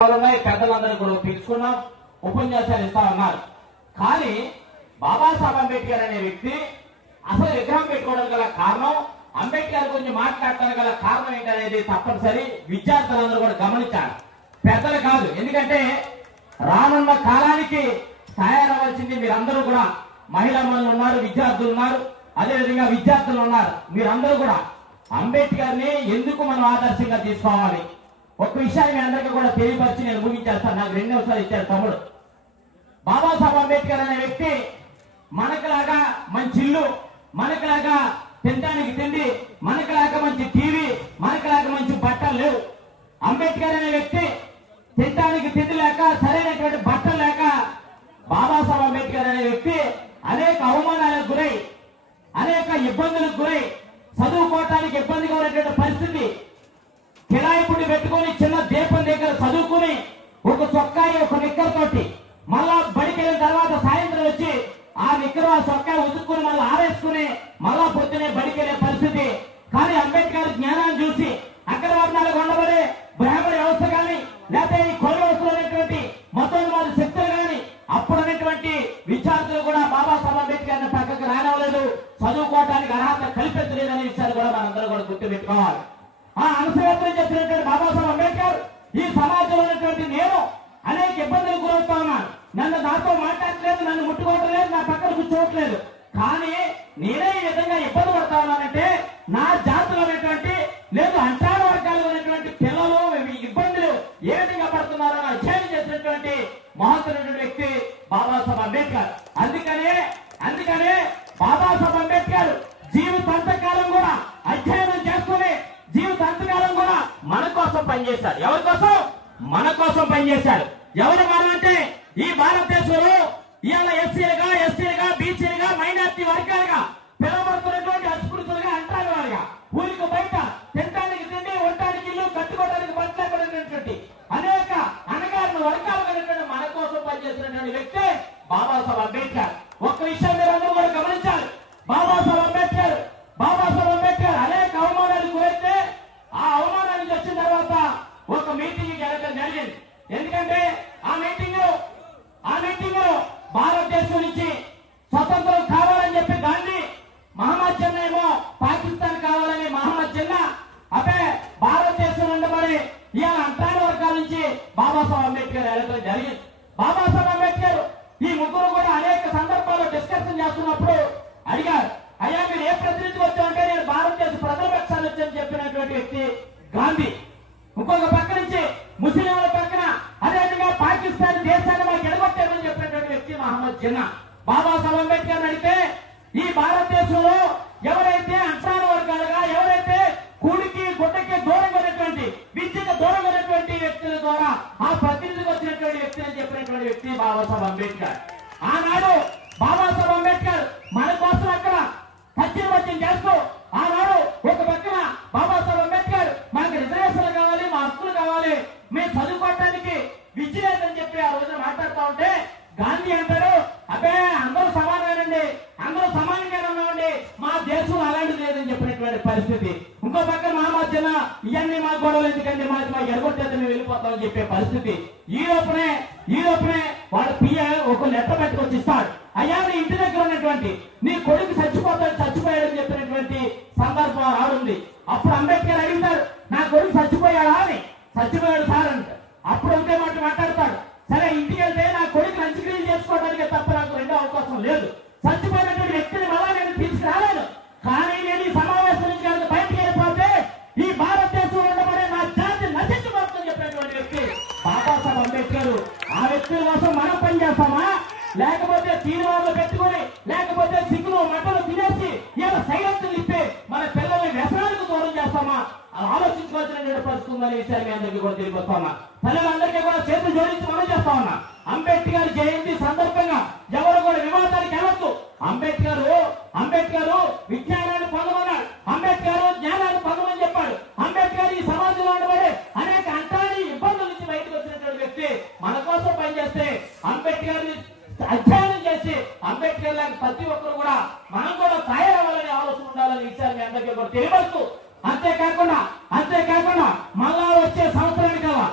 పెద్దలందరూ కూడా తెలుసుకున్నాం, ఉపన్యాసాలు ఇస్తా ఉన్నారు. కానీ బాబాసాహెబ్ అంబేద్కర్ అనే వ్యక్తి అసలు విగ్రహం పెట్టుకోవడానికి గల కారణం, అంబేద్కర్ గురించి మాట్లాడటానికి గల కారణం ఏంటనేది తప్పనిసరి విద్యార్థులందరూ కూడా గమనించాలి, పెద్దలు కాదు. ఎందుకంటే రానున్న కాలానికి తయారవలసింది మీరందరూ కూడా. మహిళా మనులు ఉన్నారు, విద్యార్థులు ఉన్నారు, అదేవిధంగా విద్యార్థులు ఉన్నారు. మీరందరూ కూడా అంబేద్కర్ ని ఎందుకు మనం ఆదర్శంగా తీసుకోవాలి? ఒక విషయాన్ని మీ అందరికీ కూడా తెలియపరిచి నేను ముగించేస్తాను. నాకు 2 నిమిషాలు ఇచ్చారు తమ్ముడు. బాబాసాహెబ్ అంబేద్కర్ అనే వ్యక్తి మనకులాగా మంచి ఇల్లు, మనకులాగా తినడానికి తిండి, మనకులాగా మంచి టీవీ, మనకులాగా మంచి బట్టలు లేవు. అంబేద్కర్ అనే వ్యక్తి తినడానికి తిండి లేక, సరైనటువంటి బట్టలు లేక, బాబాసాహెబ్ అంబేద్కర్ అనే వ్యక్తి అనేక అవమానాలకు గురై, అనేక ఇబ్బందులకు గురై, చదువుకోవటానికి ఇబ్బందిగా ఉన్నటువంటి పరిస్థితి, కిరాయిపుడి పెట్టుకుని చిన్న దీపం దగ్గర చదువుకుని ఒక చొక్కాయి ఒక నిక్కర్ తోటి మళ్ళా బడికి వెళ్ళిన తర్వాత సాయంత్రం వచ్చి ఆ నిక్కరు ఆ చొక్కాయి ఉతుక్కుని మళ్ళీ ఆరేసుకుని మళ్ళా పొద్దునే బడికి వెళ్ళే పరిస్థితి. కానీ అంబేద్కర్ జ్ఞానాన్ని చూసి అగ్రవర్ణాలకు ఉండబడే బ్రాహ్మణ వ్యవస్థ కానీ, లేకపోతే ఈ కొల వ్యవస్థలో ఉన్నటువంటి మతోన్మాద శక్తులు కానీ, అప్పుడున్నటువంటి విద్యార్థులు కూడా బాబాసాహెబ్ అంబేద్కర్ ని పక్కకు రానివ్వలేదు, చదువుకోవడానికి అర్హత కల్పించలేదనే విషయాలు కూడా మనందరూ కూడా గుర్తుపెట్టుకోవాలి. ఆ అనసవేత్రం చెప్పినటువంటి బాబాసాహెబ్ అంబేద్కర్ ఈ సమాజంలో ఉన్నటువంటి నేను అనేక ఇబ్బందులు గురవుతా ఉన్నాను, నన్ను నాతో మాట్లాడలేదు, నన్ను ముట్టుకోవటం లేదు, నా పక్కన కూర్చోవట్లేదు. కానీ నేనే ఈ విధంగా ఇబ్బంది పడతా ఉన్నానంటే నా జాతులు అనేటువంటి లేదు అంటారు వర్గాలు ఉన్నటువంటి పిల్లలు ఇబ్బందులు ఏ విధంగా పడుతున్నారో అధ్యయనం చేసినటువంటి మహత్తరమైన వ్యక్తి బాబాసాహెబ్ అంబేద్కర్. అందుకనే బాబాసాహెబ్ అంబేద్కర్ జీవితాంతకాలం కూడా అధ్యయనం చేసుకుని జీవితాంతకాలం కూడా మన కోసం పనిచేశాడు. ఎవరి కోసం? మన కోసం పనిచేశాడు. ఎవరు మనం అంటే ఈ భారతదేశంలో ఇవాళ ఎస్సీలుగా బీసీలుగా మైనార్టీ వర్గాలుగా పిలువబడుతున్నటువంటి అస్పృశ్యులుగా అంటారు వారుగా ఊరికి బయట తినడానికి తిండి, ఉండటానికి ఇల్లు, కట్టుకోవడానికి బట్టలు అనేక అనగారిన వర్గాలు కలిగినటువంటి మన కోసం పనిచేసినటువంటి వ్యక్తి బాబాసాహెబ్ అంబేద్కర్. ఒక్క విషయం మీరందరూ కూడా గమనించాలి. బాబాసాహెబ్ అంబేద్కర్ అనేక అవమానాలకు గురైతే ఆ అవమానానికి వచ్చిన తర్వాత ఒక మీటింగ్ జరగడం జరిగింది. ఎందుకంటే ఆ మీటింగ్ లో భారతదేశం నుంచి స్వతంత్రం కావాలని చెప్పి గాంధీ, మహమ్మద్ జిన్నా ఏమో పాకిస్తాన్ కావాలని మహమ్మద్ జిన్నా, భారతదేశం ఉండబడి ఇవాళ అంతరాల వర్గాల నుంచి బాబాసాహెబ్ అంబేద్కర్ వెళ్ళడం జరిగింది. బాబాసాహెబ్ అంబేద్కర్ ఈ ముగ్గురు కూడా అనేక సందర్భాల్లో డిస్కషన్ చేస్తున్నప్పుడు అడిగారు, అయ్యా మీరు ఏ ప్రతినిధికి వచ్చామంటే నేను భారతదేశ ప్రజల పక్షాన్ని వచ్చని చెప్పినటువంటి వ్యక్తి గాంధీ. ఇంకొక పక్క నుంచి ముస్లింల పక్కన అదేవిధంగా పాకిస్తాన్ దేశాన్ని మాకు ఎడగొట్టారని చెప్పినటువంటి వ్యక్తి మహమ్మద్ జిన్నా. బాబాసాహెబ్ అంబేద్కర్ అడిగితే ఈ భారతదేశంలో ఎవరైతే అంతరాల వర్గాలుగా, ఎవరైతే కూడికి గుడ్డకి దూరంగా ఉన్నటువంటి, విద్యకు దూరంగా ఉన్నటువంటి వ్యక్తుల ద్వారా ఆ ప్రతినిధికి వచ్చినటువంటి వ్యక్తి అని చెప్పినటువంటి వ్యక్తి బాబాసాహెబ్ అంబేద్కర్. ఆనాడు బాబాసాహెబ్ అంబేద్కర్ మన కోసం అక్కడ పశ్చిమ చేస్తూ ఆనాడు ఒక పక్కన బాబాసాహెబ్ అంబేద్కర్ మనకు రిజర్వేషన్లు కావాలి, మా హక్కులు కావాలి, మేము చదువుకోవటానికి విద్య లేదని చెప్పి ఆ రోజున మాట్లాడుతూ ఉంటే గాంధీ అంటాడు, అందరూ సమానమేనండి, అందరూ సమానంగానే ఉన్నామండి, మా దేశం అలాంటిది లేదని చెప్పినటువంటి పరిస్థితి. ఇంకో పక్కన మహమ్మద్ జిన్నా ఇవన్నీ మా గొడవలు ఎందుకంటే మాకు ఎడగొట్టేది మేము వెళ్ళిపోతామని చెప్పే పరిస్థితి. ఈ లోపనే వాడు పియ్య ఒక లెటర్ పెట్టుకొచ్చి ఇస్తాడు, అయ్యా నీ ఇంటి దగ్గర ఉన్నటువంటి నీ కొడుకు చచ్చిపోయాడని చెప్పినటువంటి సందర్భం రాడుంది. అప్పుడు అంబేద్కర్ అడుగుతాడు, నా కొడుకు చచ్చిపోయాడా అని. చచ్చిపోయాడు సార్ అంటే అప్పుడు ఒకే మాట మాట్లాడతాడు, సరే ఇంటికి వెళ్తే నా కొడుకు అంత్యక్రియలు చేసుకోవడానికి తప్ప నాకు రెండో అవకాశం లేదు, చచ్చిపోయినటువంటి వ్యక్తిని మళ్ళా నేను తీసుకురాలేను, కానీ నేను ఈ సమావేశం నుంచి కనుక బయటికి వెళ్ళిపోతే ఈ భారతదేశంలో ఉండబడే నా జాతి నశించిపోతుందని చెప్పినటువంటి వ్యక్తి బాబాసాహెబ్ అంబేద్కర్. ఆ వ్యక్తుల కోసం మనం పనిచేస్తామా, లేకపోతే తీర్మానాలు పెట్టుకుని, లేకపోతే సిగ్గులు మటలు తినేసి ఇలా సైలెంట్ ఇప్పి మన పిల్లల్ని వ్యసనాలకు దూరం చేస్తామా? ఆలోచించుకోవాల్సిన పరిస్థితి ఉందనే విషయాన్ని మీ అందరికీ కూడా తెలియపరుస్తామా. తల్లిదండ్రులకి కూడా చేతులు జోడించి మనం చేస్తా ఉన్నా. అంబేద్కర్ జయంతి సందర్భంగా ఎవరు కూడా వివాదానికి వెళ్ళొద్దు. అంబేద్కర్ విజ్ఞానాన్ని పొందమన్నాడు, అంబేద్కర్ జ్ఞానాన్ని పొందమని చెప్పాడు. అంబేద్కర్ ఈ సమాజంలో ఉండబడే అనేక అంటాన్ని ఇబ్బందుల నుంచి బయటకు వచ్చినటువంటి వ్యక్తి మన కోసం పనిచేస్తే అంబేద్కర్ అధ్యయనం చేసి అంబేద్కర్ లాంటి ప్రతి ఒక్కరు కూడా మనం కూడా తయారవ్వాలని ఆలోచన ఉండాలని విషయాన్ని మీ అందరికీ కూడా తెలియవచ్చు. అంతేకాకుండా మళ్ళా వచ్చే సంవత్సరానికల్లా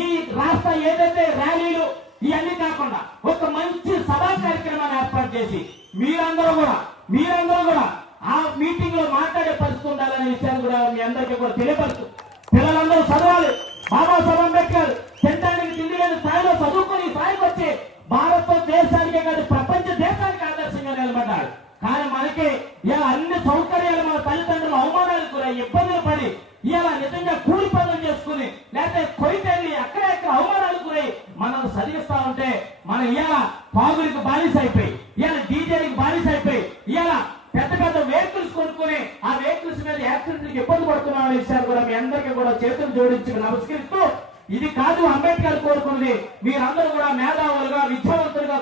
ఈ రాష్ట్ర ఏదైతే ర్యాలీలు ఇవన్నీ కాకుండా ఒక మంచి సభా కార్యక్రమాన్ని ఏర్పాటు చేసి మీరందరూ కూడా ఆ మీటింగ్ లో మాట్లాడే పరిస్థితి ఉండాలనే విషయాన్ని కూడా మీ అందరికీ కూడా తెలియపరుస్తూ పిల్లలందరూ చదవాలి. బాబాసాహెబ్ అంబేద్కర్ తినడానికి తిండి లేని స్థాయిలో చదువుకుని స్థాయికి వచ్చి భారత దేశానికే కాదు ప్రపంచ దేశానికి ఆదర్శంగా నిలబడ్డాడు. కానీ మనకి ఇలా అన్ని సౌకర్యాలు మన తల్లిదండ్రులు అవమానాలు కూడా ఇబ్బందులు పడి ఇలా నిజంగా కూలి పనులు చేసుకుని లేకపోతే కొయితెళ్ళి ఎక్కడెక్కడ అవమానాలు గురై మనం చదివిస్తా ఉంటే మనం ఇలా పాగులకు బానిస అయిపోయి ఇలా డీజేలకు బానిస అయిపోయి ఇలా పెద్ద పెద్ద వెహికల్స్ కొనుక్కుని ఆ వెహికల్స్ మీద యాక్సిడెంట్లకు ఇబ్బంది పడుతున్నాం అనే విషయాలు కూడా మీ అందరికీ కూడా చేతులు జోడించి నమస్కరిస్తూ ఇది కాదు అంబేద్కర్ కోరుకున్నది. మీరందరూ కూడా మేధావులుగా విద్యావంతులుగా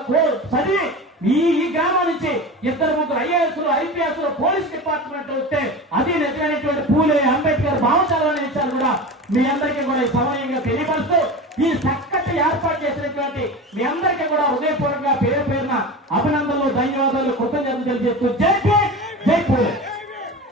చదివి ఈ గ్రామం నుంచి 2-3 ఐఏఎస్లు ఐపీఎస్లు పోలీస్ డిపార్ట్మెంట్ వస్తే అది నిజమైనటువంటి పూలే అంబేద్కర్ భావచాలనే విషయాలు కూడా మీ అందరికీ కూడా ఈ సమయంగా తెలియపరుస్తూ ఈ చక్కటి ఏర్పాటు చేసినటువంటి మీ అందరికీ కూడా హృదయపూర్వకంగా పేరు పేరున అభినందనలు ధన్యవాదాలు కృతజ్ఞతలు తెలియజేస్తూ జై